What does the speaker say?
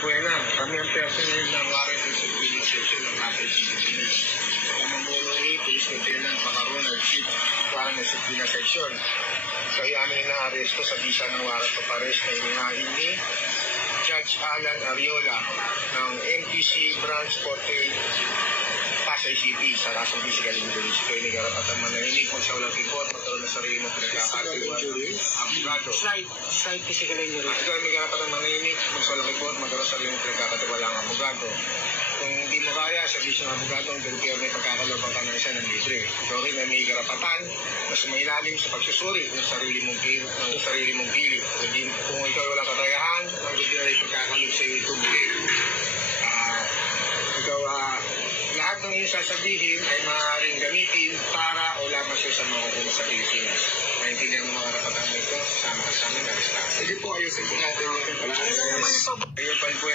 Buena, kami ang personnel ng warrant and subpoena section ng Pasay City Police. Pamamulong Police Lieutenant Macaron, Chief Warrant and Subpoena Section. Kaya amin na-aresto sa bisa ng warrant of arrest na inihain ni Judge Alan Ariola ng MPC Branch 48 Pasay City sa kasong physical injuries. Ito ay karapatan manahimik, magsawalang report, magkaroon ng sarili ng pinagkakatiwala ng abogado. Slight physical injury. Ito ay may karapatan manahimik, magsawalang report, magkaroon ng sarili ng pinagkakatiwala ng abogado. Kung hindi mo kaya, sabihin ng abogado, ang gobyerno may pagkakalabang ka ng isa ng libre. Ito rin ay may karapatan na sumailalim sa pagsusuri ng sarili mong pilit. Kung ikaw walang katayahan, ang gobyerno ay pagkakalog sa iyo ito muli. Lahat ng iyong sasabihin ay maaaring gamitin para o laban siya sa mga hukuman sa Pilipinas. Naintindihan mo mga karapatan nito, sama ka sa amin, arestado. Sige po, ayusin po natin. Ayun pa po.